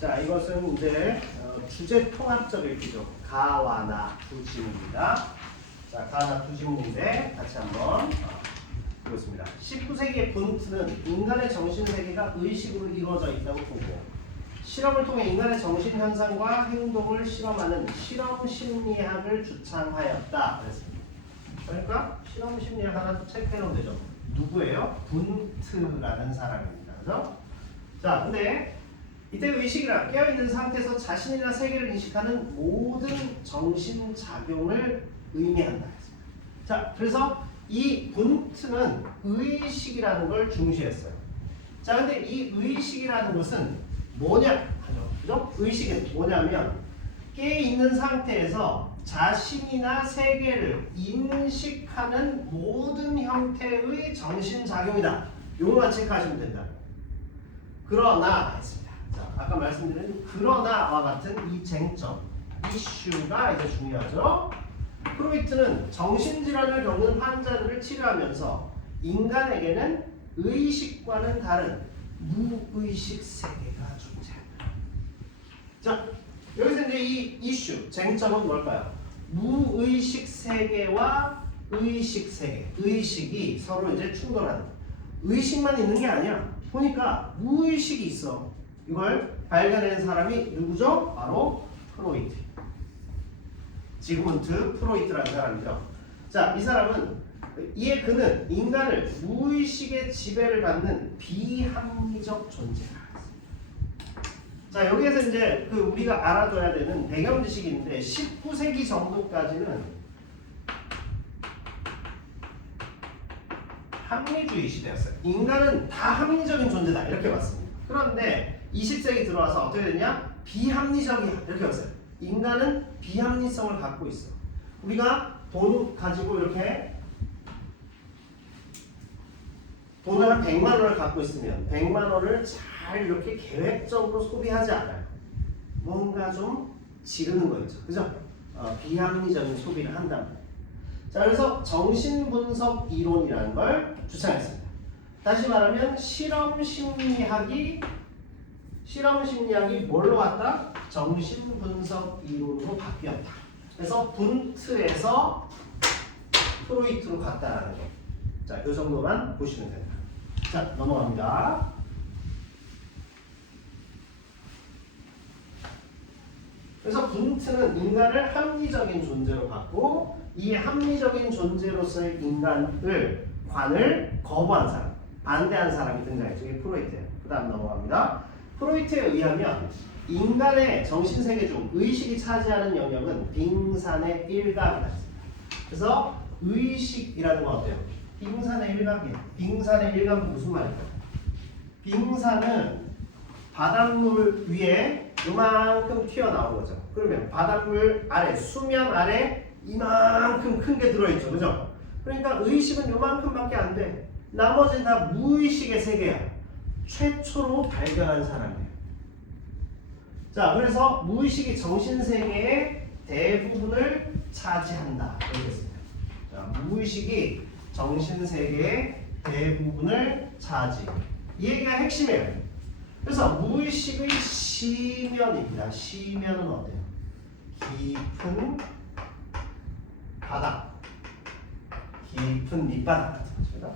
자, 이것은 이제 주제 통합적 읽기죠. 가와 나 두 지문입니다. 자, 가나 두 지문인데 같이 한번 보겠습니다. 19세기의 분트는 인간의 정신세계가 의식으로 이루어져 있다고 보고 실험을 통해 인간의 정신현상과 행동을 실험하는 실험심리학을 주창하였다. 그랬습니다. 그러니까 실험심리학 하나 체크해놓으면 되죠. 누구예요? 분트라는 사람입니다. 그죠? 자, 근데 이때 의식이란 깨어있는 상태에서 자신이나 세계를 인식하는 모든 정신작용을 의미한다. 자, 그래서 이 분트는 의식이라는 걸 중시했어요. 자, 근데 이 의식이라는 것은 뭐냐 하죠. 그죠? 의식은 뭐냐면 깨어있는 상태에서 자신이나 세계를 인식하는 모든 형태의 정신작용이다. 요거만 체크하시면 된다. 그러나 했습니다. 자, 아까 말씀드린 그러나와 같은 이 쟁점, 이슈가 이제 중요하죠. 프로이트는 정신질환을 겪는 환자들을 치료하면서 인간에게는 의식과는 다른 무의식 세계가 존재한다. 자, 여기서 이제 이 이슈, 쟁점은 뭘까요? 무의식 세계와 의식 세계, 의식이 서로 이제 충돌하는. 의식만 있는 게 아니야. 보니까 무의식이 있어. 이걸 발견한 사람이 누구죠? 바로 프로이트. 지그문트 프로이트라는 사람이죠. 자, 이 사람은 이에 그는 인간을 무의식의 지배를 받는 비합리적 존재다. 자, 여기에서 이제 우리가 알아둬야 되는 배경 지식이 있는데 19세기 정도까지는 합리주의 시대였어요. 인간은 다 합리적인 존재다 이렇게 봤습니다. 그런데 20세기 들어와서 어떻게 됐냐? 비합리적이야 이렇게 봤어요. 인간은 비합리성을 갖고 있어. 우리가 돈 가지고 이렇게 돈을 한 100만 원을 갖고 있으면 100만 원을 잘 이렇게 계획적으로 소비하지 않아요. 뭔가 좀 지르는 거 있죠. 그죠? 비합리적인 소비를 한단 말이에요. 자, 그래서 정신분석 이론이라는 걸 주창했습니다. 다시 말하면 실험심리학이 뭘로 갔다? 정신분석 이론으로 바뀌었다. 그래서 분트에서 프로이트로 갔다라는 거. 자, 이 정도만 보시면 됩니다. 자, 넘어갑니다. 그래서 분트는 인간을 합리적인 존재로 봤고 이 합리적인 존재로서의 관을 거부한 사람, 반대한 사람이 등장했죠. 이게 프로이트예요. 그 다음 넘어갑니다. 프로이트에 의하면 인간의 정신세계 중 의식이 차지하는 영역은 빙산의 일각이다. 그래서 의식이라는 건 어때요? 빙산의 일각이에요. 빙산의 일각은 무슨 말일까요? 빙산은 바닷물 위에 이만큼 튀어나온 거죠. 그러면 바닷물 아래, 수면 아래 이만큼 큰 게 들어있죠. 그죠? 그러니까 의식은 이만큼밖에 안 돼. 나머지는 다 무의식의 세계야. 최초로 발견한 사람이에요. 자, 그래서 무의식이 정신세계의 대부분을 차지한다. 이렇게 했습니다. 자, 무의식이 정신세계의 대부분을 차지. 이 얘기가 핵심이에요. 그래서 무의식의 시면입니다. 시면은 어때요? 깊은 바닥, 깊은 밑바닥 같은 거죠.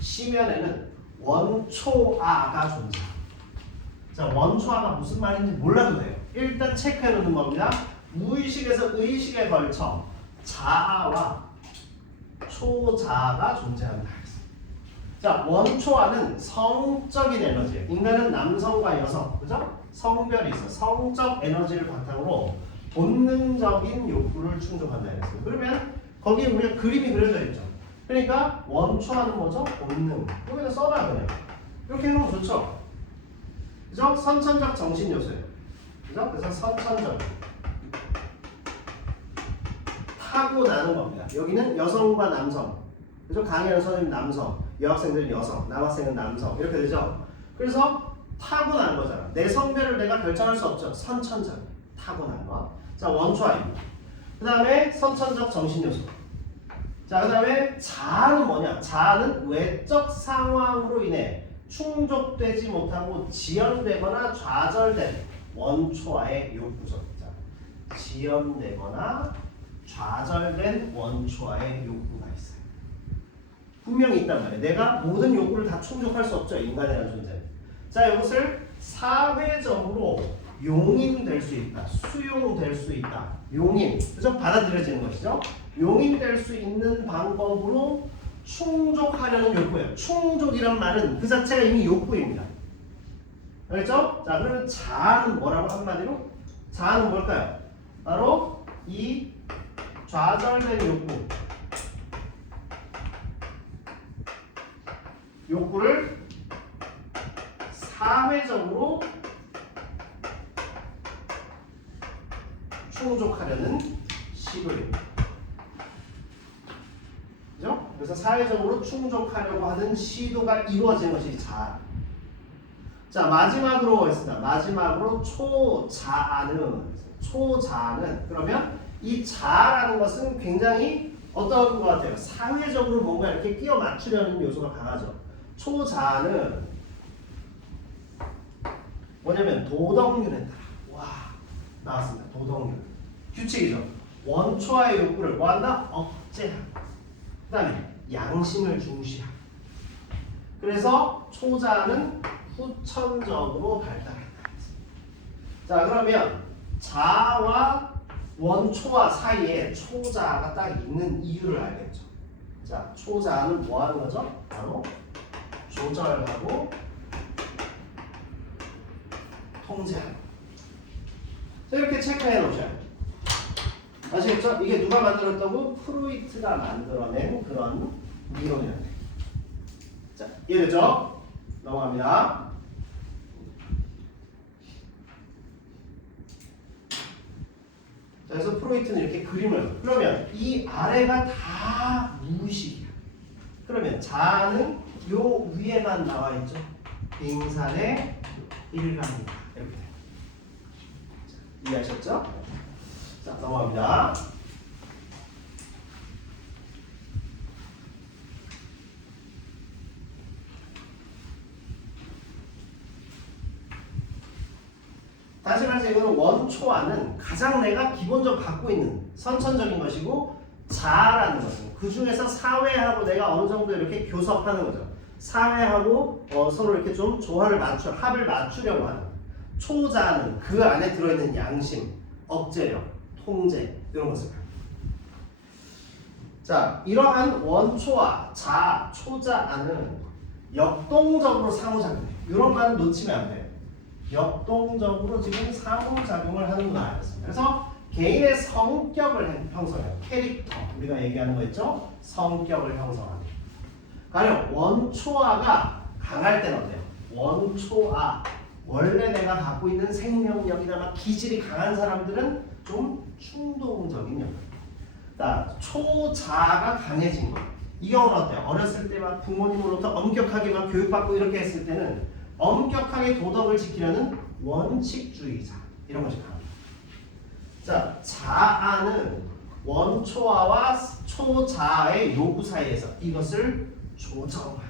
시면에는 원초아가 존재합니다. 자, 원초아가 무슨 말인지 몰라도 돼요. 일단 체크해 놓는 겁니다. 무의식에서 의식에 걸쳐 자아와 초자아가 존재한다. 자, 원초아는 성적인 에너지예요. 인간은 남성과 여성, 그죠? 성별이 있어. 성적 에너지를 바탕으로 본능적인 욕구를 충족한다 했어요. 그러면 거기에 우리가 그림이 그려져 있죠. 그러니까 원초아는 뭐죠? 본능. 여기다 써놔 그냥. 이렇게 해놓으면 좋죠. 그죠? 선천적 정신 요소예요. 그죠? 그래서 선천적 타고나는 겁니다. 여기는 여성과 남성. 그죠? 강의하는 선생님 남성, 여학생들은 여성, 남학생은 남성 이렇게 되죠. 그래서 타고난 거잖아. 내 성별을 내가 결정할 수 없죠. 선천적 타고난 거. 자, 원초아입니다. 그 다음에 선천적 정신 요소. 자, 그 다음에 자아는 뭐냐? 자아는 외적 상황으로 인해 충족되지 못하고 지연되거나 좌절된 원초와의 욕구죠. 자, 지연되거나 좌절된 원초와의 욕구가 있어요. 분명히 있단 말이에요. 내가 모든 욕구를 다 충족할 수 없죠. 인간이라는 존재. 자, 이것을 사회적으로 용인될 수 있다. 수용될 수 있다. 용인. 그죠? 받아들여지는 것이죠. 용인될 수 있는 방법으로 충족하려는 욕구예요. 충족이란 말은 그 자체가 이미 욕구입니다. 알겠죠? 자, 그러면 자아는 뭐라고 한마디로? 자아는 뭘까요? 바로 이 좌절된 욕구를 사회적으로 충족하려는 시도입니다. 그죠? 그래서 사회적으로 충족하려고 하는 시도가 이루어지는 것이 자아. 자, 마지막으로 했습니다. 마지막으로 초자아는 그러면 이 자아라는 것은 굉장히 어떤 것 같아요? 사회적으로 뭔가 이렇게 끼워 맞추려는 요소가 강하죠. 초자아는 뭐냐면 도덕률에 따라. 와, 나왔습니다. 도덕률. 규칙이죠. 원초와의 욕구를 뭐한다? 억제하고. 그 다음에 양심을 중시하고. 그래서 초자아는 후천적으로 발달한다. 자, 그러면 자아와 원초와 사이에 초자아가 딱 있는 이유를 알겠죠. 자, 초자아는 뭐 하는 거죠? 바로 조절하고 통제하는. 자, 이렇게 체크해 놓으셔야 돼요. 아시겠죠? 이게 누가 만들었다고? 프로이트가 만들어낸 그런 이론이에요. 자, 이해되죠? 넘어갑니다. 자, 그래서 프로이트는 이렇게 그림을, 그러면 이 아래가 다 무의식이야. 그러면 자아는 요 위에만 나와 있죠. 빙산의 일감이다. 이렇게. 자, 이해하셨죠? 자, 넘어갑니다. 다시 말해서 이거는 원초와는 가장 내가 기본적으로 갖고 있는 선천적인 것이고, 자아라는 것은 그 중에서 사회하고 내가 어느 정도 이렇게 교섭하는 거죠. 사회하고 서로 이렇게 좀 합을 맞추려고 하는. 초자아는 그 안에 들어있는 양심, 억제력, 통제 이런 것을. 자, 이러한 원초와 자아, 초자아는 역동적으로 상호작용해요. 이런 말은 놓치면 안 돼요. 역동적으로 지금 상호작용을 하는구나 했습니다. 그래서 개인의 성격을 형성해요. 캐릭터, 우리가 얘기하는 거 있죠? 성격을 형성합니다. 가령 원초아가 강할 때는 어때요? 원초아, 원래 내가 갖고 있는 생명력이나 기질이 강한 사람들은 좀 충동적인 역할. 자, 초자아가 강해진 거. 이 경우는 어때요? 어렸을 때 막 부모님으로부터 엄격하게 막 교육받고 이렇게 했을 때는 엄격하게 도덕을 지키려는 원칙주의자, 이런 것이 강합니다. 자, 자아는 원초아와 초자아의 요구 사이에서 이것을 조정합니다.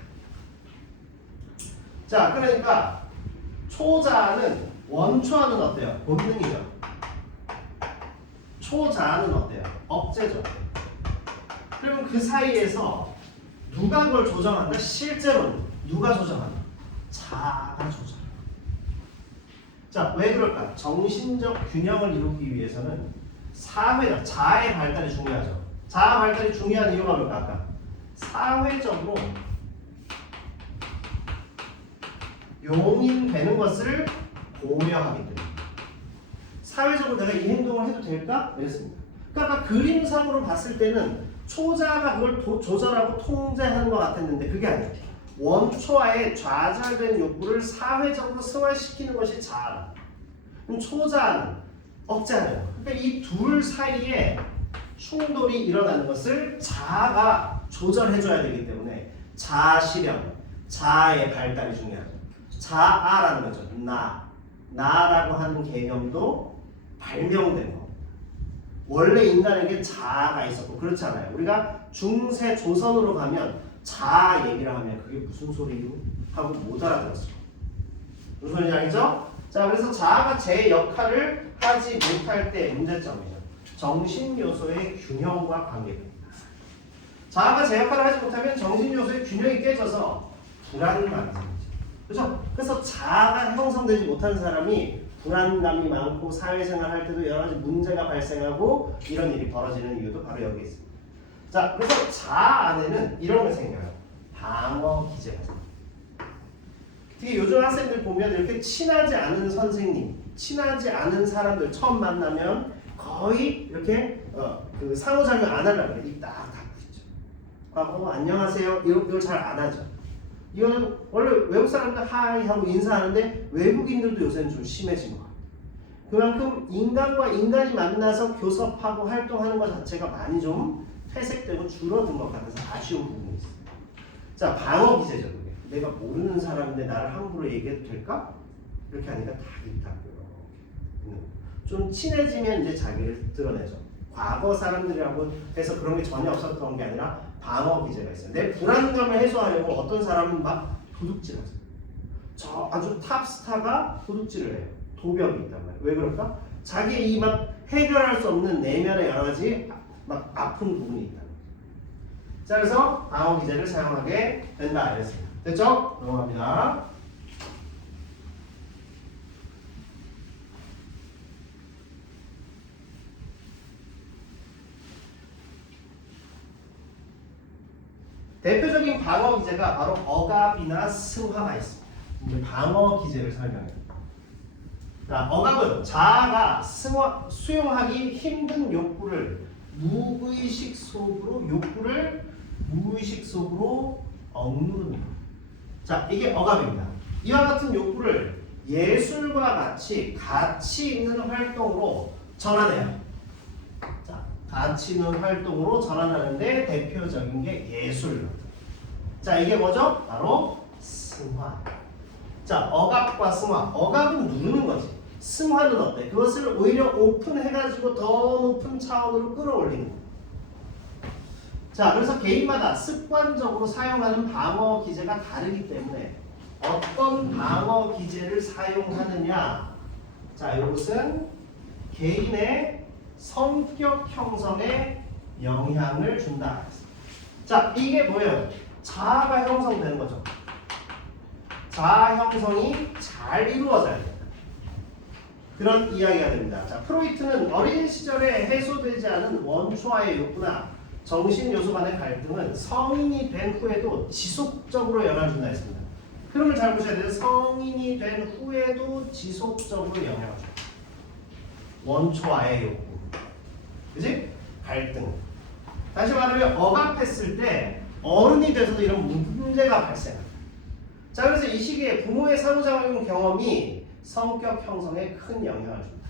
자, 그러니까 초자아는, 원초아는 어때요? 본능이죠. 초자아는 어때요? 억제죠. 그러면 그 사이에서 누가 그걸 조정한다? 실제로는 누가 조정한다? 자아가 조절. 자, 왜 그럴까? 정신적 균형을 이루기 위해서는 사회적, 자아의 발달이 중요하죠. 자아 발달이 중요한 이유가 뭘까? 아까 사회적으로 용인되는 것을 고려하기 때문에. 사회적으로 내가 이 행동을 해도 될까? 이랬습니다. 그러니까 아까 그림상으로 봤을 때는 초자가 그걸 조절하고 통제하는 것 같았는데 그게 아니에요. 원초와의 좌절된 욕구를 사회적으로 승화시키는 것이 자아다. 그럼 초자는 억제하는 거예요. 그러니까 이 둘 사이에 충돌이 일어나는 것을 자아가 조절해줘야 되기 때문에 자아 실현, 자아의 발달이 중요하죠. 자아라는 거죠. 나라고 하는 개념도 발명된 거. 원래 인간에게 자아가 있었고 그렇지 않아요. 우리가 중세 조선으로 가면 자아 얘기를 하면 그게 무슨 소리요? 하고 못 알아들었어요. 무슨 소리인지 알겠죠? 자, 그래서 자아가 제 역할을 하지 못할 때 문제점이죠. 정신 요소의 균형과 관계됩니다. 자아가 제 역할을 하지 못하면 정신 요소의 균형이 깨져서 불안감이 생기죠. 그렇죠? 그래서 자아가 형성되지 못한 사람이 불안감이 많고 사회생활 할 때도 여러 가지 문제가 발생하고 이런 일이 벌어지는 이유도 바로 여기 있습니다. 자, 그래서 자아 안에는 이런 게 생겨요. 방어 기제가 생겨요. 특히 요즘 학생들 보면 이렇게 친하지 않은 선생님, 친하지 않은 사람들 처음 만나면 거의 이렇게 그 상호작용 안 하려고 그래. 입 딱 닫고 있죠. 안녕하세요. 이걸 잘 안 하죠. 이거는 원래 외국 사람들 하이 하고 인사하는데 외국인들도 요새는 좀 심해진 것 같아요. 그만큼 인간과 인간이 만나서 교섭하고 활동하는 것 자체가 많이 좀 퇴색되고 줄어든 것 같아서 아쉬운 부분이 있어요. 자, 방어 기제죠. 그게. 내가 모르는 사람인데 나를 함부로 얘기해도 될까? 이렇게 하니까 다 있다고요. 좀 친해지면 이제 자기를 드러내죠. 과거 사람들이라고 해서 그런 게 전혀 없었던 게 아니라 방어 기제가 있어요. 내 불안감을 해소하려고 어떤 사람은 막 도둑질하죠. 저 아주 탑스타가 도둑질을 해요. 도벽이 있단 말이에요. 왜 그럴까? 자기 이 막 해결할 수 없는 내면의 여러 가지 막 아픈 부분이 있다. 자, 그래서 방어 기제를 사용하게 된다. 알겠습니다. 됐죠? 넘어갑니다. 대표적인 방어 기제가 바로 억압이나 승화가 있습니다. 이제 방어 기제를 설명해요. 자, 억압은 자아가 수용하기 힘든 욕구를 무의식 속으로 억누르는 것. 자, 이게 억압입니다. 이와 같은 욕구를 예술과 같이 가치 있는 활동으로 전환해요. 자, 가치 있는 활동으로 전환하는데 대표적인 게 예술. 자, 이게 뭐죠? 바로 승화. 자, 억압과 승화. 억압은 누르는 거지. 승화는 어때? 그것을 오히려 오픈해가지고 더 높은 차원으로 끌어올리는 거예요. 자, 그래서 개인마다 습관적으로 사용하는 방어 기제가 다르기 때문에 어떤 방어 기제를 사용하느냐. 자, 이것은 개인의 성격 형성에 영향을 준다. 자, 이게 뭐예요? 자아가 형성되는 거죠. 자아 형성이 잘 이루어져야 된다. 그런 이야기가 됩니다. 자, 프로이트는 어린 시절에 해소되지 않은 원초와의 욕구나 정신 요소 간의 갈등은 성인이 된 후에도 지속적으로 영향을 준다 했습니다. 흐름을 잘 보셔야 돼요. 성인이 된 후에도 지속적으로 영향을 줘요. 원초와의 욕구. 그지? 갈등. 다시 말하면 억압했을 때 어른이 돼서도 이런 문제가 발생합니다. 자, 그래서 이 시기에 부모의 상호작용 경험이 성격 형성에 큰 영향을 준다.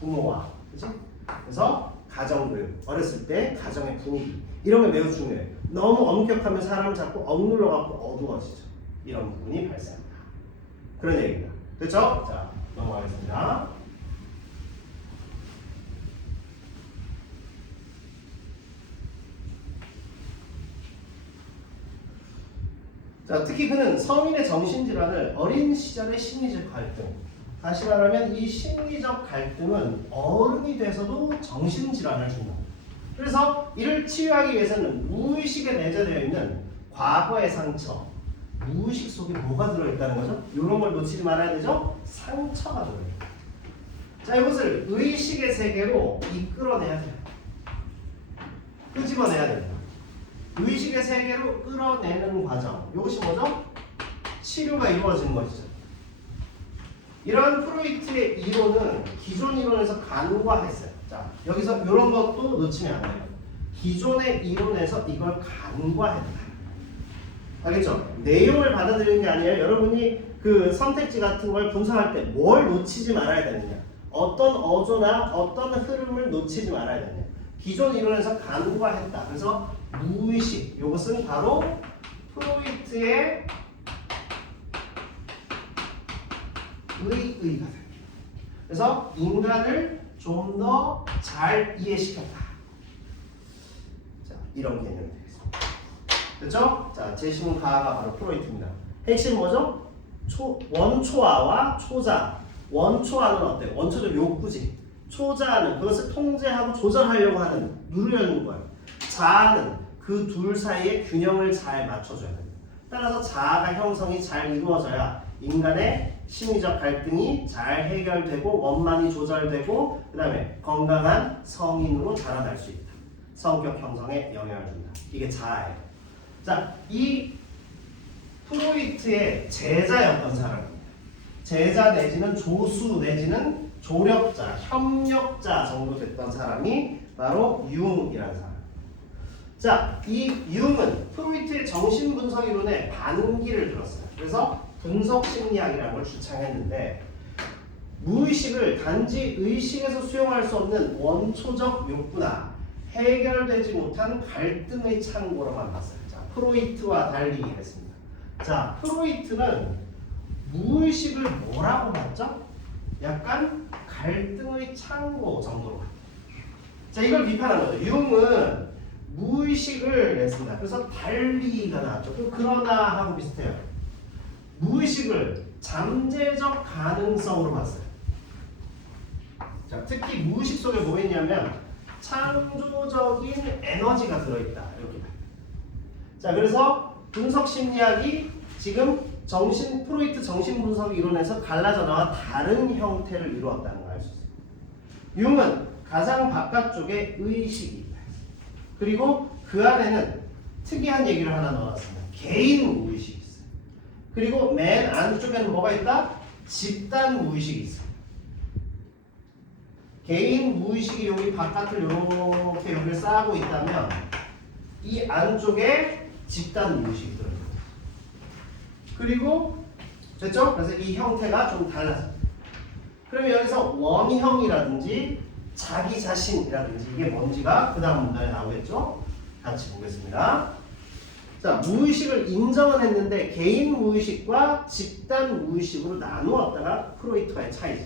부모와. 그치? 그래서 가정교육, 어렸을 때 가정의 분위기 이런 게 매우 중요해요. 너무 엄격하면 사람을 자꾸 억눌러갖고 어두워지죠. 이런 부분이 발생합니다. 그런 얘기입니다. 됐죠? 자, 넘어가겠습니다. 자, 특히 그는 성인의 정신질환을 어린 시절의 심리적 갈등, 다시 말하면 이 심리적 갈등은 어른이 돼서도 정신질환을 준다. 그래서 이를 치유하기 위해서는 무의식에 내재되어 있는 과거의 상처, 무의식 속에 뭐가 들어있다는 거죠? 이런 걸 놓치지 말아야 되죠? 상처가 들어있다. 자, 이것을 의식의 세계로 이끌어내야 돼요. 끄집어내야 됩니다. 의식의 세계로 끌어내는 과정, 이것이 뭐죠? 치료가 이루어지는 것이죠. 이런 프로이트의 이론은 기존 이론에서 간과했어요. 자, 여기서 이런 것도 놓치면 안 돼요. 기존의 이론에서 이걸 간과했다. 알겠죠? 내용을 받아들이는 게 아니에요. 여러분이 그 선택지 같은 걸 분석할 때 뭘 놓치지 말아야 되느냐, 어떤 어조나 어떤 흐름을 놓치지 말아야 되느냐. 기존 이론에서 간과했다. 그래서 무의식, 이것은 바로 프로이트의 의의가 됩니다. 그래서 인간을 좀 더 잘 이해시켰다. 자, 이런 개념이 되겠습니다. 됐죠? 자, 제시문 가가 바로 프로이트입니다. 핵심 뭐죠? 원초아와 초자. 원초아는 어때? 원초적 욕구지. 초자는 그것을 통제하고 조절하려고 하는, 누르려는 거예요. 자아는 그 둘 사이의 균형을 잘 맞춰줘야 됩니다. 따라서 자아가 형성이 잘 이루어져야 인간의 심리적 갈등이 잘 해결되고 원만히 조절되고 그 다음에 건강한 성인으로 자라날 수 있다. 성격 형성에 영향을 준다. 이게 자아예요. 자, 이 프로이트의 제자였던 사람입니다. 제자 내지는 조수 내지는 조력자, 협력자 정도 됐던 사람이 바로 융이라는 사람. 자, 이 융은 프로이트의 정신분석 이론에 반기를 들었어요. 그래서 분석심리학이라는 걸 주창했는데 무의식을 단지 의식에서 수용할 수 없는 원초적 욕구나 해결되지 못한 갈등의 창고로만 봤어요. 자, 프로이트와 달리 했습니다. 자, 프로이트는 무의식을 뭐라고 봤죠? 약간 갈등의 창고 정도로 봤죠. 자, 이걸 비판한 거죠. 융은 무의식을 냈습니다. 그래서 달리가 나왔죠. 그러나 하고 비슷해요. 무의식을 잠재적 가능성으로 봤어요. 자, 특히 무의식 속에 뭐 있냐면 창조적인 에너지가 들어있다. 이렇게 봐요. 자, 그래서 분석심리학이 지금 프로이트 정신분석 이론에서 갈라져 나와 다른 형태를 이루었다는 걸 알 수 있어요. 융은 가장 바깥쪽에 의식이 있다. 그리고 그 안에는 특이한 얘기를 하나 넣어놨습니다. 개인 무의식이 있어요. 그리고 맨 안쪽에는 뭐가 있다? 집단 무의식이 있어요. 개인 무의식이 여기 바깥을 이렇게 여기를 쌓고 있다면 이 안쪽에 집단 무의식이 들어있어요. 그리고 됐죠? 그래서 이 형태가 좀 달라져요. 그러면 여기서 원형이라든지 자기 자신이라든지 이게 뭔지가 그 다음 문단에 나오겠죠? 같이 보겠습니다. 자, 무의식을 인정은 했는데 개인 무의식과 집단 무의식으로 나누었다가 프로이트와의 차이죠.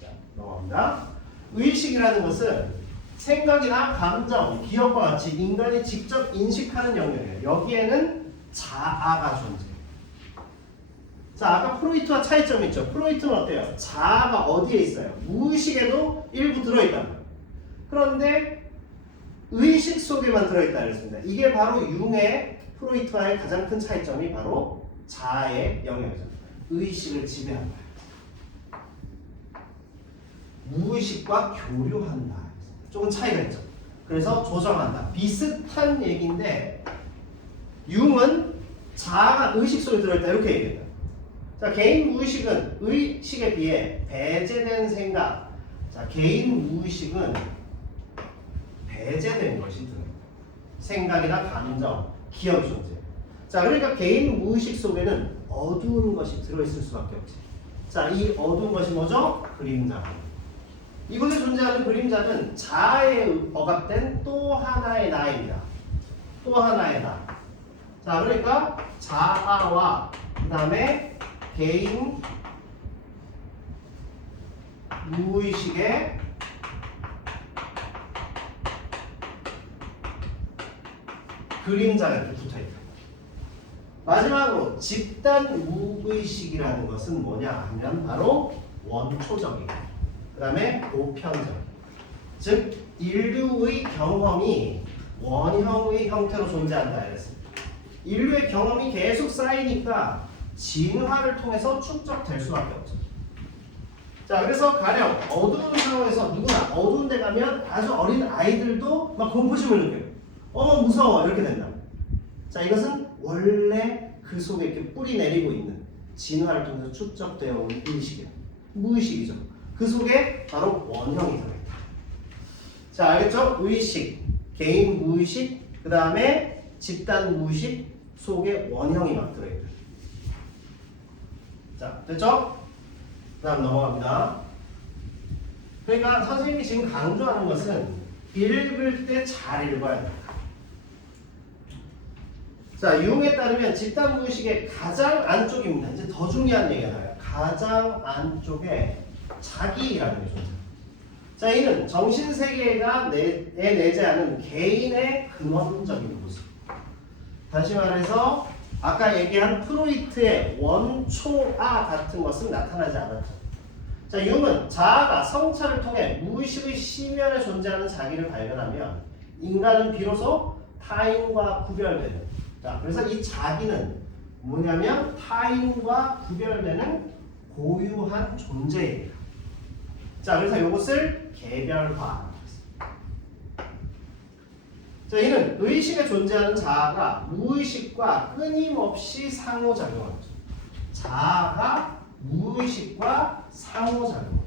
자, 넘어갑니다. 의식이라는 것은 생각이나 감정, 기억과 같이 인간이 직접 인식하는 영역이에요. 여기에는 자아가 존재해요. 자, 아까 프로이트와 차이점이 있죠. 프로이트는 어때요? 자아가 어디에 있어요? 무의식에도 일부 들어있다. 그런데 의식 속에만 들어있다 그랬습니다. 이게 바로 융의 프로이트와의 가장 큰 차이점이 바로 자아의 영역이죠. 의식을 지배한다. 무의식과 교류한다. 조금 차이가 있죠. 그래서 조정한다. 비슷한 얘기인데 융은 자아가 의식 속에 들어있다 이렇게 얘기해요. 자, 개인 무의식은 의식에 비해 배제된 생각. 자, 개인 무의식은 배제된 것이 들어요. 생각이나 감정, 기억이 존재해요. 자, 그러니까 개인 무의식 속에는 어두운 것이 들어있을 수밖에 없지. 자, 이 어두운 것이 뭐죠? 그림자. 이곳에 존재하는 그림자는 자아에 억압된 또 하나의 나입니다. 또 하나의 나. 자, 그러니까 자아와 그 다음에 개인 무의식의 그림자가 이렇게 붙어있다. 마지막으로 집단 무의식이라는 것은 뭐냐 하면 바로 원초적이고 그 다음에 보편적. 즉 인류의 경험이 원형의 형태로 존재한다 이랬습니다. 인류의 경험이 계속 쌓이니까 진화를 통해서 축적될 수밖에 없죠. 자, 그래서 가령 어두운 상황에서 누구나 어두운 데 가면 아주 어린 아이들도 막 공포심을 느껴요. 무서워 이렇게 된다. 자, 이것은 원래 그 속에 이렇게 뿌리 내리고 있는 진화를 통해서 축적되어 온 의식이에요. 무의식이죠. 그 속에 바로 원형이 들어있다. 자, 알겠죠? 의식, 개인 무의식, 그 다음에 집단 무의식 속에 원형이 막 들어있다. 자, 됐죠? 그 다음 넘어갑니다. 그러니까 선생님이 지금 강조하는 것은 읽을 때 잘 읽어야 된다. 자, 융에 따르면 집단 무의식의 가장 안쪽입니다. 이제 더 중요한 얘기가 나와요. 가장 안쪽에 자기라는 게 존재해요. 자, 이는 정신세계가 내재하는 개인의 근원적인 모습. 다시 말해서 아까 얘기한 프로이트의 원초아 같은 것은 나타나지 않았죠. 자, 융은 자아가 성찰을 통해 무의식의 심연에 존재하는 자기를 발견하면 인간은 비로소 타인과 구별되는, 자, 그래서 이 자기는 뭐냐면 타인과 구별되는 고유한 존재예요. 자, 그래서 이것을 개별화. 자, 이는 의식에 존재하는 자아가 무의식과 끊임없이 상호작용하죠. 자아가 무의식과 상호작용.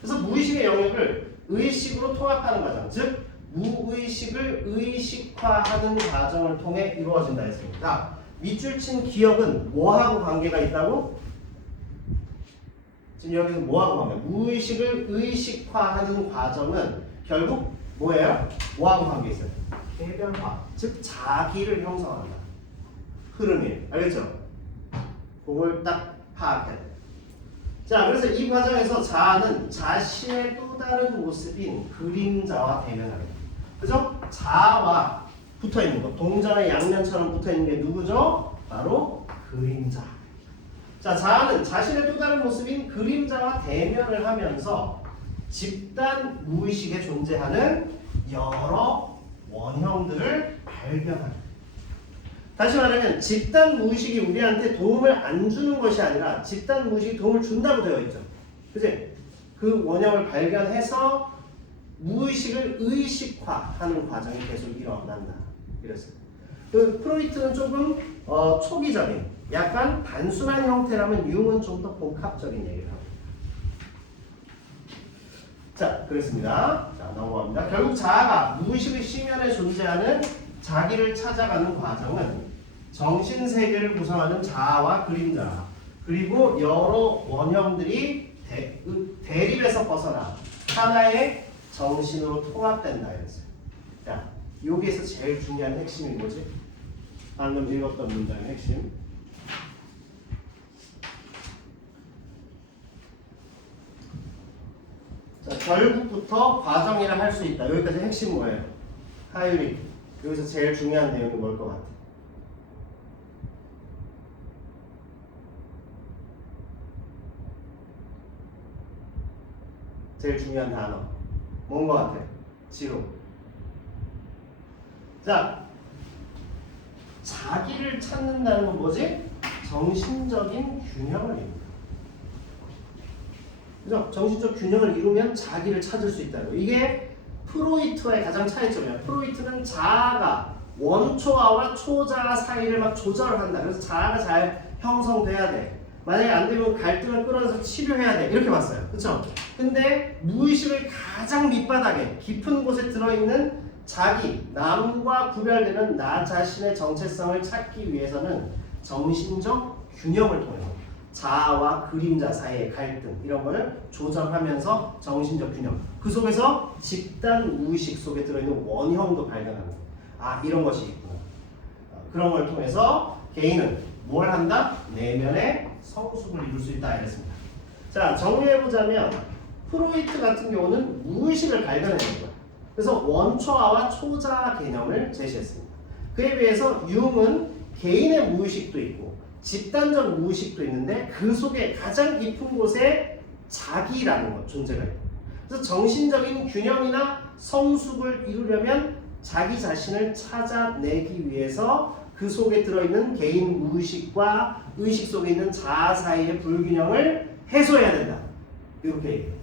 그래서 무의식의 영역을 의식으로 통합하는 과정, 즉 무의식을 의식화하는 과정을 통해 이루어진다 했습니다. 밑줄 친 기억은 뭐하고 관계가 있다고? 지금 여기서 뭐하고 관계? 무의식을 의식화하는 과정은 결국 뭐예요? 뭐하고 관계 있어요? 개별화, 즉 자기를 형성한다. 흐름이, 알겠죠? 그걸 딱 파악해야 돼. 자, 그래서 이 과정에서 자아는 자신의 또 다른 모습인 그림자와 대면합니다. 그죠? 자아와 붙어있는 것, 동전의 양면처럼 붙어있는 게 누구죠? 바로 그림자. 자, 자아는 자신의 또 다른 모습인 그림자와 대면을 하면서 집단 무의식에 존재하는 여러 원형들을 발견합니다. 다시 말하면 집단 무의식이 우리한테 도움을 안 주는 것이 아니라 집단 무의식이 도움을 준다고 되어 있죠. 그치? 그 원형을 발견해서 무의식을 의식화하는 과정이 계속 일어난다. 이랬어요. 그 프로이트는 조금 초기적인, 약간 단순한 형태라면 융은 좀 더 복합적인 얘기를 합니다. 자, 그렇습니다. 자, 넘어갑니다. 결국 자아가 무의식의 심연에 존재하는 자기를 찾아가는 과정은 정신세계를 구성하는 자아와 그림자, 그리고 여러 원형들이 대립에서 벗어나 하나의 정신으로 통합된다 이랬어요. 자, 여기에서 제일 중요한 핵심이 뭐지? 방금 읽었던 문장의 핵심. 자, 결국부터 과정이라 할 수 있다. 여기까지 핵심 뭐예요? 하율이. 여기서 제일 중요한 내용이 뭘 것 같아? 제일 중요한 단어. 뭔 것 같아? 지로. 자, 자기를 찾는다는 건 뭐지? 정신적인 균형을 이룬다. 그죠? 정신적 균형을 이루면 자기를 찾을 수 있다고. 이게 프로이트와의 가장 차이점이야. 프로이트는 자아가 원초아와 초자아 사이를 막 조절을 한다. 그래서 자아가 잘 형성돼야 돼. 만약에 안 되면 갈등을 끌어내서 치료해야 돼. 이렇게 봤어요. 그렇죠? 근데 무의식의 가장 밑바닥에 깊은 곳에 들어있는 자기, 남과 구별되는 나 자신의 정체성을 찾기 위해서는 정신적 균형을 통해서 자아와 그림자 사이의 갈등 이런 걸 조절하면서 정신적 균형, 그 속에서 집단 무의식 속에 들어있는 원형도 발견합니다. 아, 이런 것이 있구나. 그런 걸 통해서 개인은 뭘 한다? 내면의 성숙을 이룰 수 있다 이랬습니다. 자, 정리해보자면 프로이트 같은 경우는 무의식을 발견해낸 거예요. 그래서 원초아와 초자아 개념을 제시했습니다. 그에 비해서 융은 개인의 무의식도 있고 집단적 무의식도 있는데 그 속에 가장 깊은 곳에 자기라는 것, 존재가 있고, 그래서 정신적인 균형이나 성숙을 이루려면 자기 자신을 찾아내기 위해서 그 속에 들어있는 개인 무의식과 의식 속에 있는 자아 사이의 불균형을 해소해야 된다. 이렇게 얘기해요.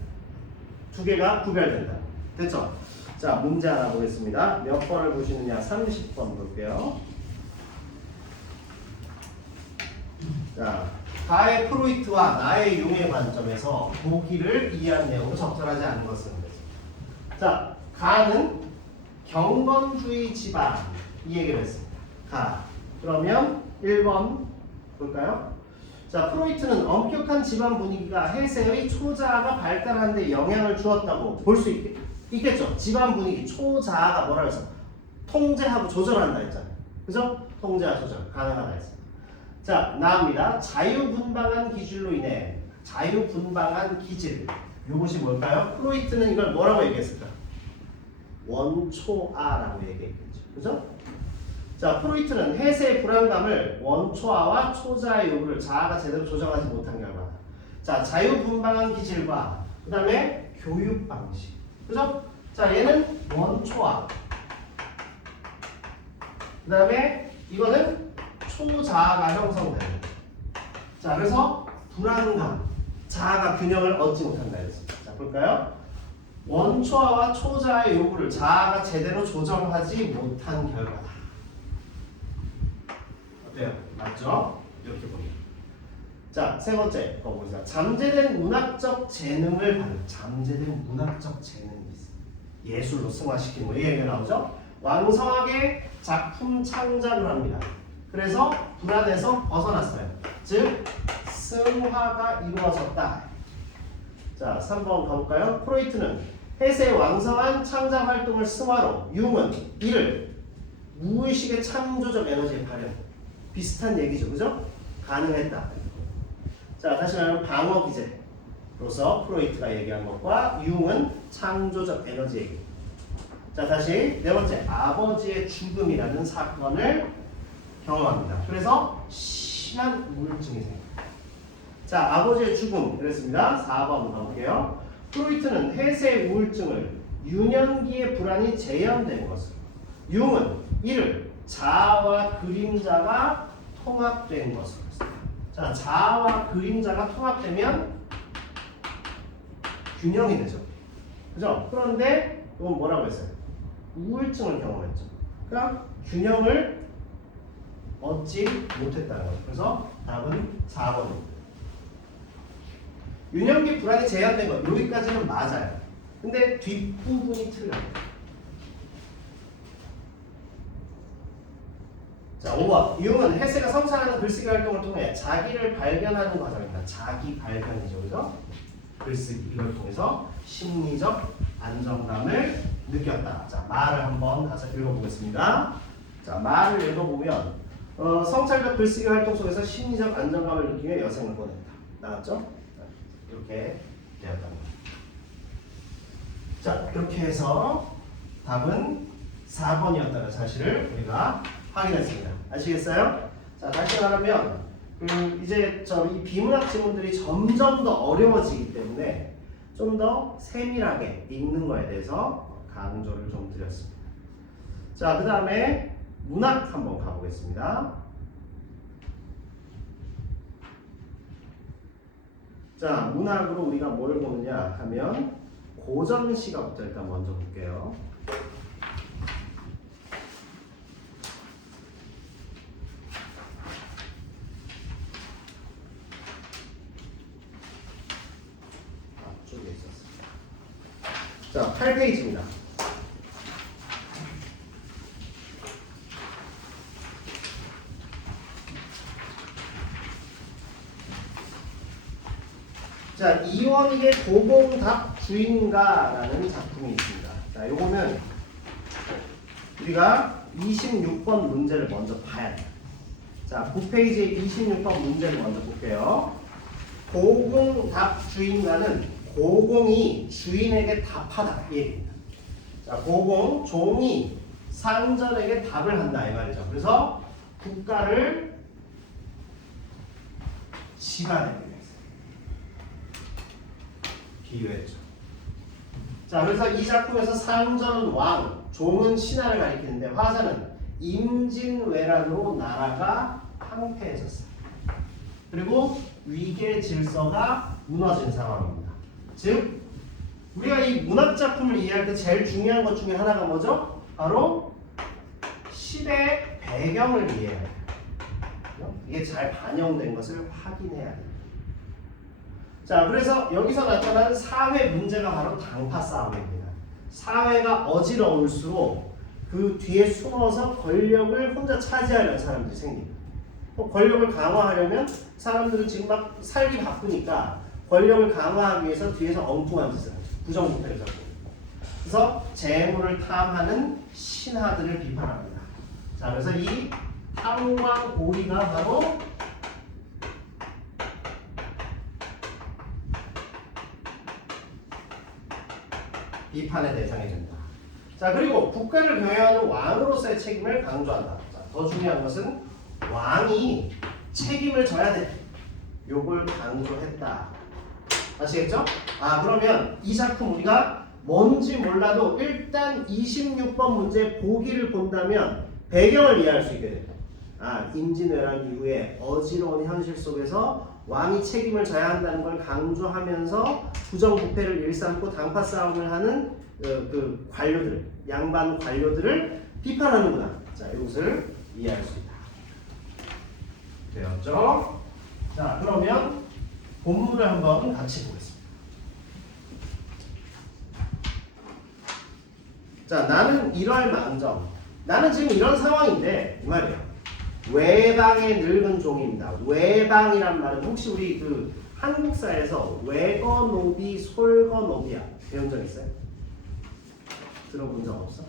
두 개가 구별된다. 됐죠? 자, 문제 하나 보겠습니다. 몇 번을 보시느냐? 30번 볼게요. 자, 가의 프로이트와 나의 융의 관점에서 보기를 이해한 내용은 적절하지 않은 것은. 자, 가는 경건주의 집안 이 얘기를 했습니다. 가. 그러면 1번 볼까요? 자, 프로이트는 엄격한 집안 분위기가 해세의 초자아가 발달하는 데 영향을 주었다고 볼 수 있겠죠? 집안 분위기, 초자아가 뭐라 해서 통제하고 조절한다 했잖아요. 그죠? 통제와 조절 가능하다 했습니다. 자, 나옵니다. 자유분방한 기질로 인해 자유분방한 기질, 이것이 뭘까요? 프로이트는 이걸 뭐라고 얘기했을까? 원초아라고 얘기했겠죠. 그죠? 자, 프로이트는 해세의 불안감을 원초아와 초자아의 요구를 자아가 제대로 조정하지 못한 결과다. 자, 자유분방한 기질과 그 다음에 교육 방식. 그죠? 자, 얘는 원초아. 그 다음에 이거는 초자아가 형성되는. 자, 그래서 불안감, 자아가 균형을 얻지 못한다 했습니다. 자, 볼까요? 원초아와 초자아의 요구를 자아가 제대로 조정하지 못한 결과다. 어때요? 맞죠? 이렇게 보면. 자, 세 번째 거 보세요. 잠재된 문학적 재능을 받는. 잠재된 문학적 재능이 있어요. 예술로 승화시키는 거. 이 얘기가 나오죠? 왕성하게 작품 창작을 합니다. 그래서 불안에서 벗어났어요. 즉, 승화가 이루어졌다. 자, 3번 가볼까요? 프로이트는 해세의 왕성한 창작 활동을 승화로, 융은 이를 무의식의 창조적 에너지의 발현. 비슷한 얘기죠, 그죠? 가능했다. 자, 다시 말하면 방어 기제로서 프로이트가 얘기한 것과 융은 창조적 에너지 얘기. 자, 다시 네 번째, 아버지의 죽음이라는 사건을 경험합니다. 그래서 심한 우울증이 생깁니다. 자, 아버지의 죽음 그랬습니다. 4번 가볼게요. 프로이트는 해세의 우울증을 유년기의 불안이 재현된 것으로, 융은 이를 자아와 그림자가 통합된 것으로. 자, 자아와 그림자가 통합되면 균형이 되죠. 그죠? 그런데 이건 뭐라고 했어요? 우울증을 경험했죠. 그러니까 균형을 얻지 못했다는 거죠. 그래서 답은 4번입니다. 유년기 불안이 재현된 것, 여기까지는 맞아요. 근데 뒷부분이 틀려요. 자, 5번. 융은 해세가 성찰하는 글쓰기 활동을 통해 자기를 발견하는 과정입니다. 자기 발견이죠. 그죠? 글쓰기, 이걸 통해서 심리적 안정감을 느꼈다. 자, 말을 한번 다시 읽어보겠습니다. 자, 말을 읽어보면 성찰적 글쓰기 활동 속에서 심리적 안정감을 느끼며 여생을 보냈다. 나왔죠? 이렇게 되었답니다. 자, 이렇게 해서 답은 4번이었다는 사실을 우리가 확인했습니다. 아시겠어요? 자, 다시 말하면 이제 이 비문학 지문들이 점점 더 어려워지기 때문에 좀 더 세밀하게 읽는 거에 대해서 강조를 좀 드렸습니다. 자, 그 다음에 문학 한번 가보겠습니다. 자, 문학으로 우리가 뭘 보느냐 하면 고전 시가부터 일단 먼저 볼게요. 앞쪽에 있었습니다. 자, 8페이지입니다. 자, 이원익의 고공답 주인가라는 작품이 있습니다. 자, 요거는 우리가 26번 문제를 먼저 봐야 돼요. 자, 9페이지에 26번 문제를 먼저 볼게요. 고공답 주인가는 고공이 주인에게 답하다 이 얘기입니다. 자, 고공, 종이 상전에게 답을 한다 이 말이죠. 그래서 국가를 지배하는 비유했죠. 자, 그래서 이 작품에서 상전은 왕, 종은 신하를 가리키는데 화자는 임진왜란으로 나라가 황폐해졌어요. 그리고 위계 질서가 무너진 상황입니다. 즉, 우리가 이 문학 작품을 이해할 때 제일 중요한 것 중에 하나가 뭐죠? 바로 시대 배경을 이해해야 돼요. 이게 잘 반영된 것을 확인해야 돼요. 자, 그래서 여기서 나타난 사회 문제가 바로 당파 싸움입니다. 사회가 어지러울수록 그 뒤에 숨어서 권력을 혼자 차지하려는 사람들이 생깁니다. 권력을 강화하려면 사람들은 지금 막 살기 바쁘니까 권력을 강화하기 위해서 뒤에서 엉뚱한 짓을 하죠. 부정부패를 잡고. 그래서 재물을 탐하는 신하들을 비판합니다. 자, 그래서 이 탐과 고의가 바로 비판의 대상이 된다. 자, 그리고 국가를 경영하는 왕으로서의 책임을 강조한다. 자, 더 중요한 것은 왕이 책임을 져야 돼. 요걸 강조했다. 아시겠죠? 아, 그러면 이 작품 우리가 뭔지 몰라도 일단 26번 문제 보기를 본다면 배경을 이해할 수 있게 됩니다. 아, 임진왜란 이후에 어지러운 현실 속에서 왕이 책임을 져야 한다는 걸 강조하면서 부정부패를 일삼고 당파 싸움을 하는 그 관료들, 양반 관료들을 비판하는구나. 자, 이것을 이해할 수 있다. 되었죠? 자, 그러면 본문을 한번 같이 보겠습니다. 자, 나는 이럴 망정. 나는 지금 이런 상황인데 이 말이에요. 외방의 늙은 종입니다. 외방이란 말은 혹시 우리 그 한국사에서 외거노비, 솔거노비야 배운 적 있어요? 들어본 적 없어?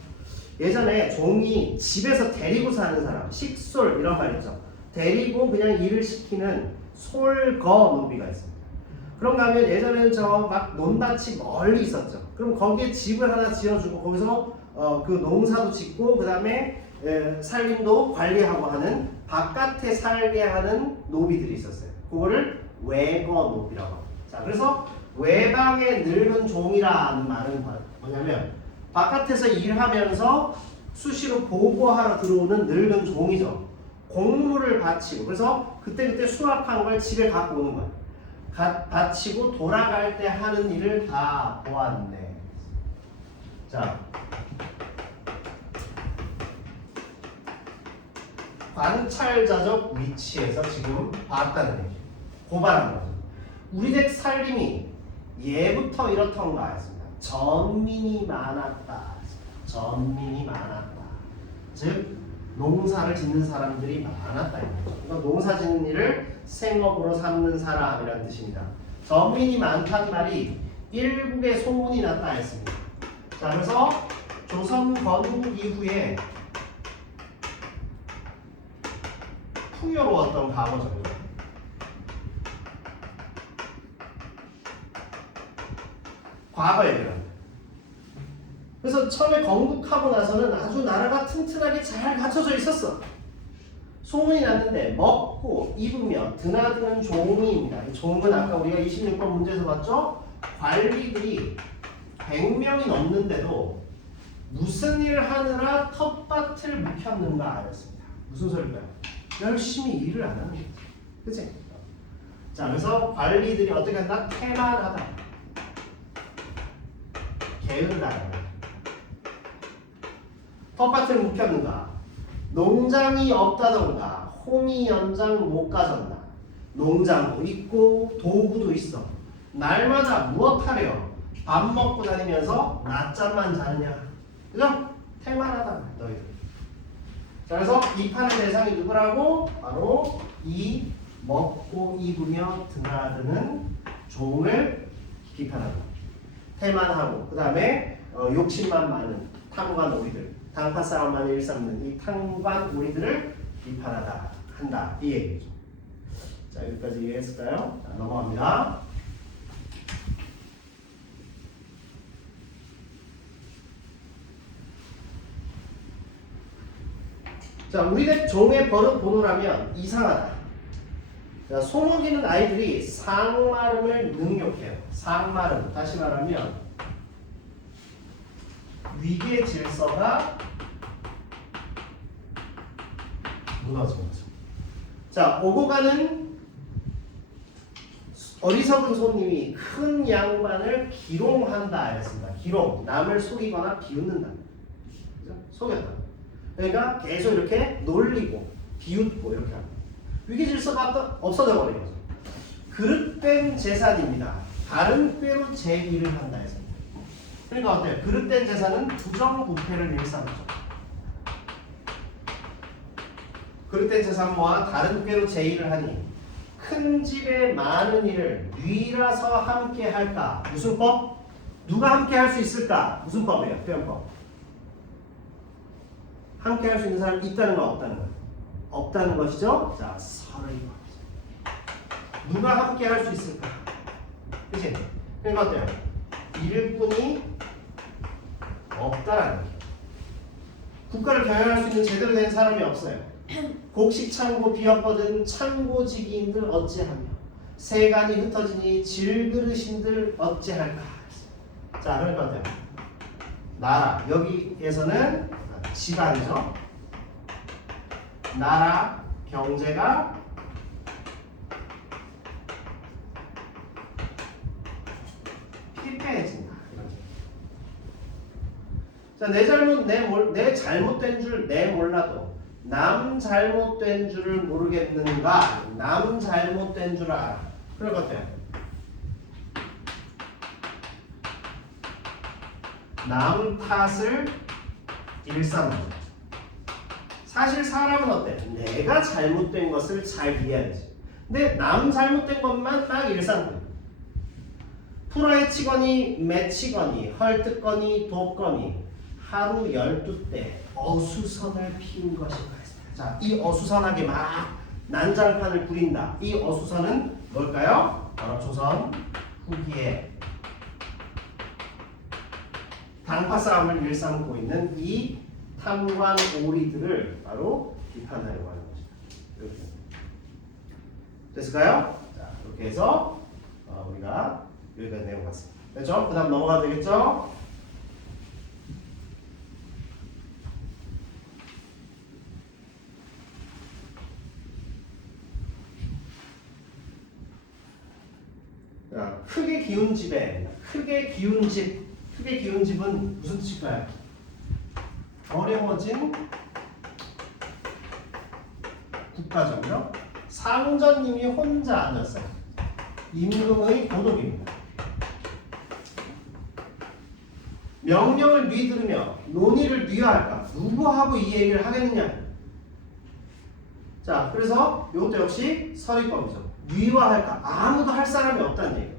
예전에 종이 집에서 데리고 사는 사람, 식솔 이런 말 있죠. 데리고 그냥 일을 시키는 솔거노비가 있습니다. 그런가 하면 예전에는 저 막 논밭이 멀리 있었죠. 그럼 거기에 집을 하나 지어주고 거기서 그 농사도 짓고 그 다음에 살림도 관리하고 하는 바깥에 살게 하는 노비들이 있었어요. 그거를 외거노비라고 합니다. 자, 그래서 외방의 늙은 종이라는 말은 뭐냐면 바깥에서 일하면서 수시로 보고하러 들어오는 늙은 종이죠. 공물을 바치고 그래서 그때 수확한 걸 집에 갖고 오는 거예요. 바치고 돌아갈 때 하는 일을 다 보았네. 자, 관찰자적 위치에서 지금 봤다는 얘기. 고발한 거죠. 우리 댁 살림이 예부터 이렇던가 했습니다. 전민이 많았다. 전민이 많았다. 즉 농사를 짓는 사람들이 많았다. 그러니까 농사 짓는 일을 생업으로 삼는 사람이라는 뜻입니다. 전민이 많다는 말이 일국에 소문이 났다 했습니다. 자, 그래서 조선 건국 이후에 풍요로웠던 과거죠. 과거 얘기를 합니다. 그래서 처음에 건국하고 나서는 아주 나라가 튼튼하게 잘 갖춰져 있었어. 소문이 났는데 먹고 입으며 드나드는 종이입니다. 이 종은 아까 우리가 26번 문제에서 봤죠? 관리들이 100명이 넘는데도 무슨 일을 하느라 텃밭을 묵혔는가 하였습니다. 무슨 소리일까요? 열심히 일을 안 하는 거죠. 그치? 자, 그래서 관리들이 어떻게 한다? 태만하다. 게으르다. 텃밭을 묵혔는가? 농장이 없다던가 홍이 연장 못 가졌나? 농장도 있고 도구도 있어. 날마다 무엇 하려? 밥 먹고 다니면서 낮잠만 자느냐? 그죠? 태만하다 너희들. 자, 그래서 비판의 대상이 누구라고? 바로 이 먹고 입으며 드나드는 종을 비판한다. 태만하고 그 다음에 욕심만 많은 탐관 우리들, 당파 싸움만 일삼는 이 탐관 우리들을 비판하다 한다 이 얘기죠. 자, 여기까지 이해했을까요? 자, 넘어갑니다. 자, 우리 댁 종의 버릇 보노라면 이상하다. 자, 소먹이는 아이들이 상마름을 능욕해요. 상마름, 다시 말하면 위계 질서가 무너진 거죠. 자, 오고 가는 어리석은 손님이 큰 양반을 기롱한다 했습니다. 기롱, 남을 속이거나 비웃는다. 그죠? 속였다. 그러니까 계속 이렇게 놀리고 비웃고 이렇게 합니다. 위계 질서가 없어져 버린 거죠. 그릇된 재산입니다. 다른 꾀로 제일을 한다 했습니다. 그러니까 어때요? 그릇된 재산은 부정부패를 일삼죠. 그릇된 재산과 다른 꾀로 제일을 하니 큰 집에 많은 일을 뉘라서 함께 할까? 무슨 법? 누가 함께 할 수 있을까? 무슨 법이에요? 표현법. 함께 할 수 있는 사람이 있다는 거 없다는 거? 없다는 것이죠. 자, 서로의 법이죠. 누가 함께 할 수 있을까? 그치? 그러니까 어때요? 일꾼이 없다라는 거예요. 국가를 경영할 수 있는 제대로 된 사람이 없어요. 곡식창고 비었거든 창고지기인들 어찌하며 세간이 흩어지니 질그릇인들 어찌할까. 자, 그러니까 어때요? 나라, 여기에서는 집안이죠. 나라 경제가 피폐해진다. 자, 내 잘못된 줄 내 몰라도 남 잘못된 줄을 모르겠는가? 남 잘못된 줄 알아. 그럴 것 같아요. 남 탓을 일삼는. 사실 사람은 어때? 내가 잘못된 것을 잘 이해하지. 근데 남 잘못된 것만 딱 일삼는. 풀어헤치거니 맺히거니 헐뜯거니 돕거니 하루 12대 어수선을 피운 것인가 했습니다. 자, 이 어수선하게 막 난장판을 부린다. 이 어수선은 뭘까요? 바로 조선 후기에 당파 싸움을 일삼고 있는 이 탐관 오리들을 바로 비판하려고 하는 것입니다. 이렇게. 됐을까요? 자, 이렇게 해서 우리가 여기까지 내용 같습니다. 됐죠? 그 다음 넘어가도 되겠죠? 자, 크게 기운 집에 크게 기운 집은 무슨 뜻일까요? 어려워진 국가적이요. 상전님이 혼자 앉았어요. 임금의 고독입니다. 명령을 뉘들으며 논의를 뉘어할까? 누구하고 이 얘기를 하겠느냐? 자, 그래서 이것도 역시 서리법이죠. 뉘어할까? 아무도 할 사람이 없다는 얘기예요.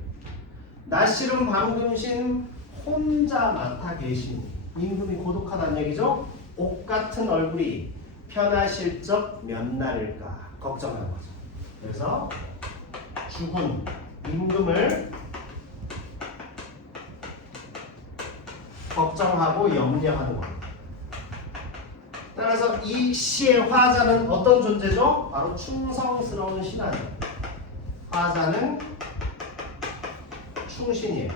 낮시름 밤금신 혼자 맡아 계시니 임금이 고독하다는 얘기죠. 옥 같은 얼굴이 편하실 적 몇 날일까 걱정하는 거죠. 그래서 주군 임금을 걱정하고 염려하는 겁니다. 따라서 이 시의 화자는 어떤 존재죠? 바로 충성스러운 신하예요. 화자는 충신이에요.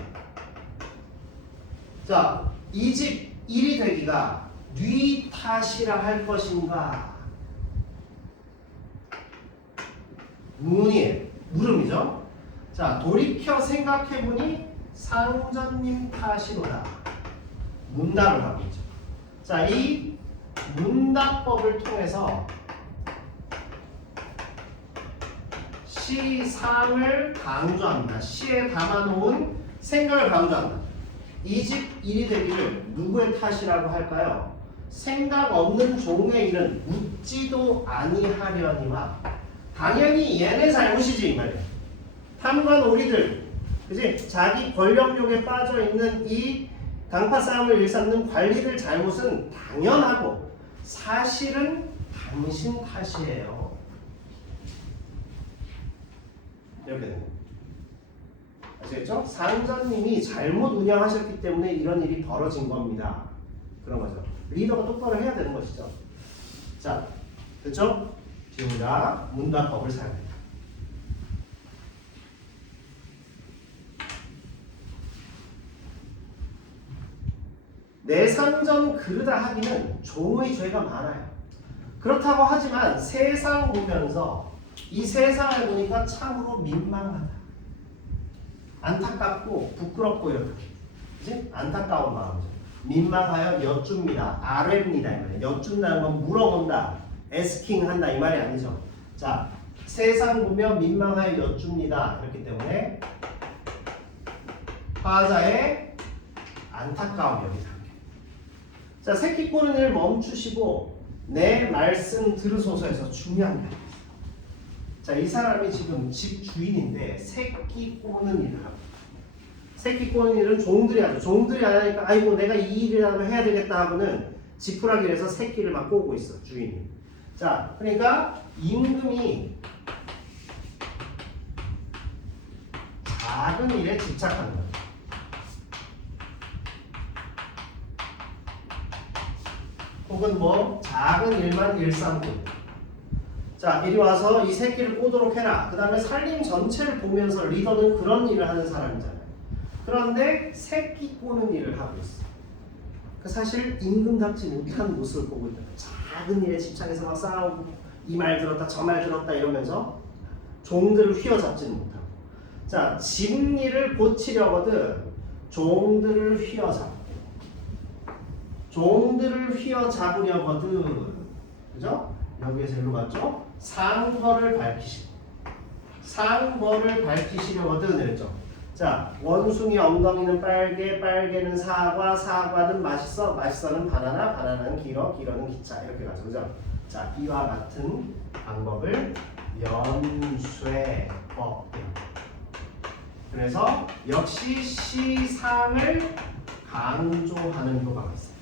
자, 이 집 일이 되기가 뉘 탓이라 할 것인가? 문이에요. 물음이죠. 자, 돌이켜 생각해보니 상전님 탓이로다. 문답을 하고 있죠. 자, 이 문답법을 통해서 시상을 강조합니다. 시에 담아놓은 생각을 강조한다. 이 집 일이 되기를 누구의 탓이라고 할까요? 생각 없는 종의 일은 묻지도 아니하려니와 당연히 얘네 잘못이지 이 말이야. 탐관 오리들, 그지? 자기 권력욕에 빠져 있는 이 당파 싸움을 일삼는 관리들 잘못은 당연하고 사실은 당신 탓이에요. 이렇게 됩니다. 아시겠죠? 상전님이 잘못 운영하셨기 때문에 이런 일이 벌어진 겁니다. 그런 거죠. 리더가 똑바로 해야 되는 것이죠. 자, 됐죠? 지금 우리가 문답법을 사용합니다. 내상전 그르다 하기는 종의 죄가 많아요. 그렇다고 하지만 세상 보면서 이 세상을 보니까 참으로 민망하다. 안타깝고 부끄럽고 이렇게. 그치? 안타까운 마음이죠. 민망하여 여쭙니다. 아뢰입니다. 이 말이에요. 여쭙는다는 건 물어본다. 에스킹 한다. 이 말이 아니죠. 자, 세상 보며 민망하여 여쭙니다. 그렇기 때문에 화자의 안타까움이 여기 담겨. 자, 새끼 꼬는 일 멈추시고 내 말씀 들으소서에서 중요한 게. 자, 이 사람이 지금 집 주인인데 새끼 꼬는 일을 하고. 새끼 꼬는 일은 종들이 하죠. 종들이 안 하니까 아이고 내가 이 일이라도 해야 되겠다 하고는 지푸라기에서 새끼를 막 꼬고 있어 주인이. 자, 그러니까 임금이 작은 일에 집착하는 거예요. 혹은 뭐 작은 일만 일삼고 자 이리 와서 이 새끼를 꼬도록 해라. 그 다음에 살림 전체를 보면서 리더는 그런 일을 하는 사람이잖아요. 그런데 새끼 꼬는 일을 하고 있어. 그 사실 임금답지 못한 모습을 보고 있다. 작은 일에 집착해서 막 싸우고 이 말 들었다 저 말 들었다 이러면서 종들을 휘어잡지는 못하고 자 집일을 고치려거든 종들을 휘어잡고 종들을 휘어잡으려거든 그죠? 여기에서 일로 갔죠? 상벌을 밝히시려거든 이랬죠. 자 원숭이 엉덩이는 빨개 빨개는 사과 사과는 맛있어 맛있어는 바나나 바나나는 길어 길어는 기차 이렇게 가죠. 그죠? 자 이와 같은 방법을 연쇄법 그래서 역시 시상을 강조하는 효과가 있어요.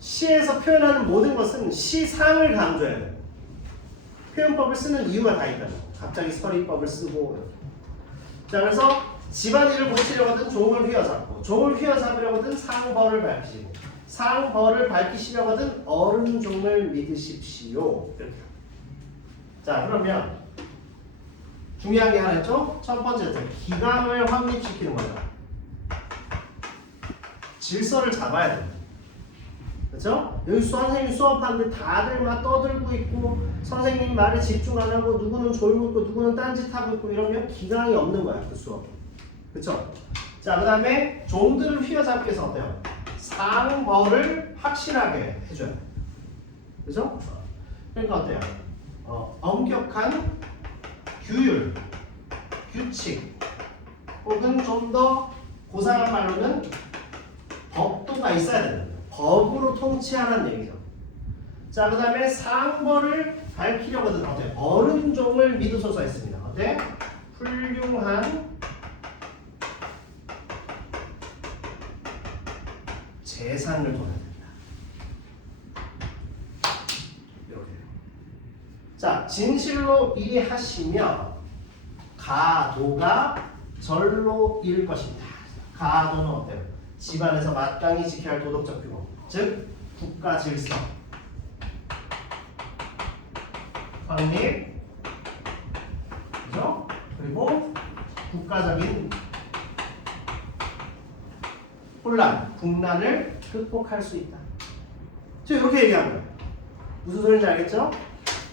시에서 표현하는 모든 것은 시상을 강조해야 돼요. 표현법을 쓰는 이유가 다 있다죠. 갑자기 서리법을 쓰고 자 그래서 집안일을 고치려거든 종을 휘어잡고 종을 휘어잡으려거든 상벌을 밝히시고 상벌을 밝히시려거든 어른 종을 믿으십시오. 이렇게. 자 그러면 중요한 게 하나 있죠? 첫 번째 기강을 확립시키는 거죠. 질서를 잡아야 돼요. 그렇죠? 여기 선생님이 수업하는데 다들 막 떠들고 있고 선생님 말에 집중 안 하고 누구는 졸고 있고 누구는 딴짓하고 있고 이러면 기강이 없는 거야 그 수업. 그렇죠? 자 그 다음에 종들을 휘어잡기 위해서 어때요? 상벌을 확실하게 해줘야 돼. 그렇죠? 그러니까 어때요? 엄격한 규율, 규칙 혹은 좀 더 고상한 말로는 법도가 있어야 된다. 법으로 통치하라는 얘기죠. 자, 그 다음에 상벌을 밝히려거든 어때? 어른종을 믿으소서 했습니다. 어때? 훌륭한 재산을 둬야 된다. 이렇게. 자, 진실로 일하시며 가도가 절로 일 것입니다. 가도는 어때요? 집안에서 마땅히 지켜야 할 도덕적 규범, 즉 국가 질서, 확립, 그죠? 그리고 국가적인 혼란, 국난을 극복할 수 있다. 저 이렇게 얘기한 거예요. 무슨 소리인지 알겠죠?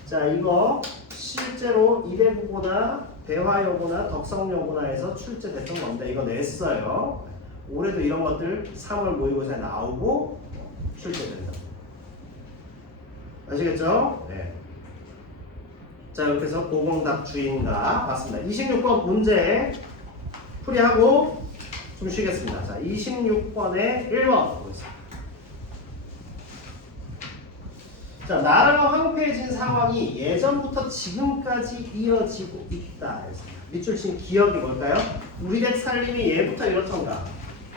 자, 이거 실제로 이대부고나 대화여고나 덕성여고나에서 출제됐던 건데 이거 냈어요. 올해도 이런 것들 3월 모의고사에 나오고 출제된다. 아시겠죠? 네. 자, 이렇게 해서 고공답 주인가 봤습니다. 26번 문제 풀이하고 좀 쉬겠습니다. 자, 26번에 1번 보겠습니다. 자, 나라가 황폐해진 상황이 예전부터 지금까지 이어지고 있다. 밑줄 친 기억이 뭘까요? 우리 댁 살림이 예부터 이렇던가.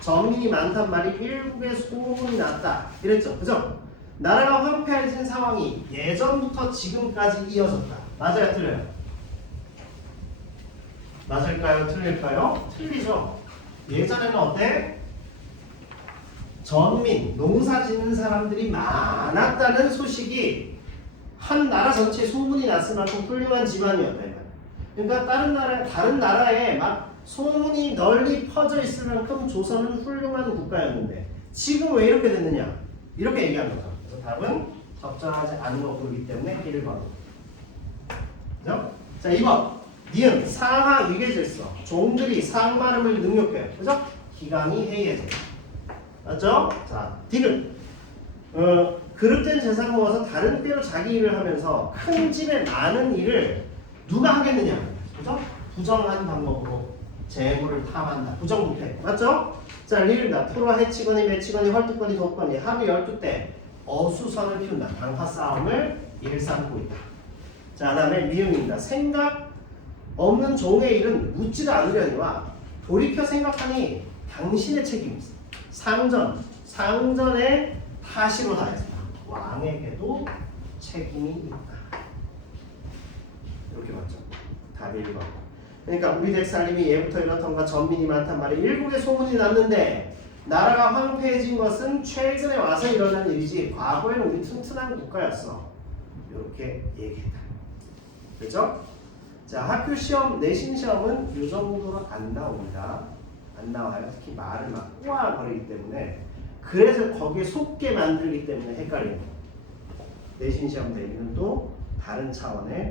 전민이 많단 말이 일국에 소문이 났다. 이랬죠. 그죠? 나라가 황폐해진 상황이 예전부터 지금까지 이어졌다. 맞아요? 틀려요? 맞을까요? 틀릴까요? 틀리죠. 예전에는 어때? 전민, 농사 짓는 사람들이 많았다는 소식이 한 나라 전체에 소문이 났을 만큼 훌륭한 집안이었다. 그러니까 다른 나라에 막 소문이 널리 퍼져 있을 만큼 조선은 훌륭한 국가였는데 지금 왜 이렇게 됐느냐? 이렇게 얘기한 거죠. 그래서 답은 적절하지 않은 거기 때문에 1번. 그죠? 자, 2번. 니은 상하 위계질서. 종들이 상발음을 능욕해요. 그죠? 기강이 해이해져. 맞죠? 자, 디귿. 그릇된 재산 모아서 다른 때로 자기 일을 하면서 큰 집에 많은 일을 누가 하겠느냐? 그죠? 부정한 방법으로 재물을 탐한다. 부정부패. 맞죠? 자, 리을다. 풀어 해치거니 매치거니 헐뜯거니 돕거니 하루 12때 어수선을 피운다. 당파 싸움을 일삼고 있다. 자, 그 다음에 미음입니다. 생각 없는 종의 일은 묻지도 않으려니와 돌이켜 생각하니 당신의 책임이 있어. 상전의 타시로 다했다. 왕에게도 책임이 있다. 이렇게 맞죠? 답이 1번. 그러니까 우리 댁 살림이 예부터 이렇던가 전민이 많단 말이에요. 일국에 소문이 났는데 나라가 황폐해진 것은 최근에 와서 일어난 일이지 과거에는 우리 튼튼한 국가였어. 이렇게 얘기했다. 그죠? 자, 학교 시험, 내신 시험은 이 정도로 안 나옵니다. 안 나와요. 특히 말을 막 꼬아거리기 때문에. 그래서 거기에 속게 만들기 때문에 헷갈려요. 내신 시험 내기는 또 다른 차원의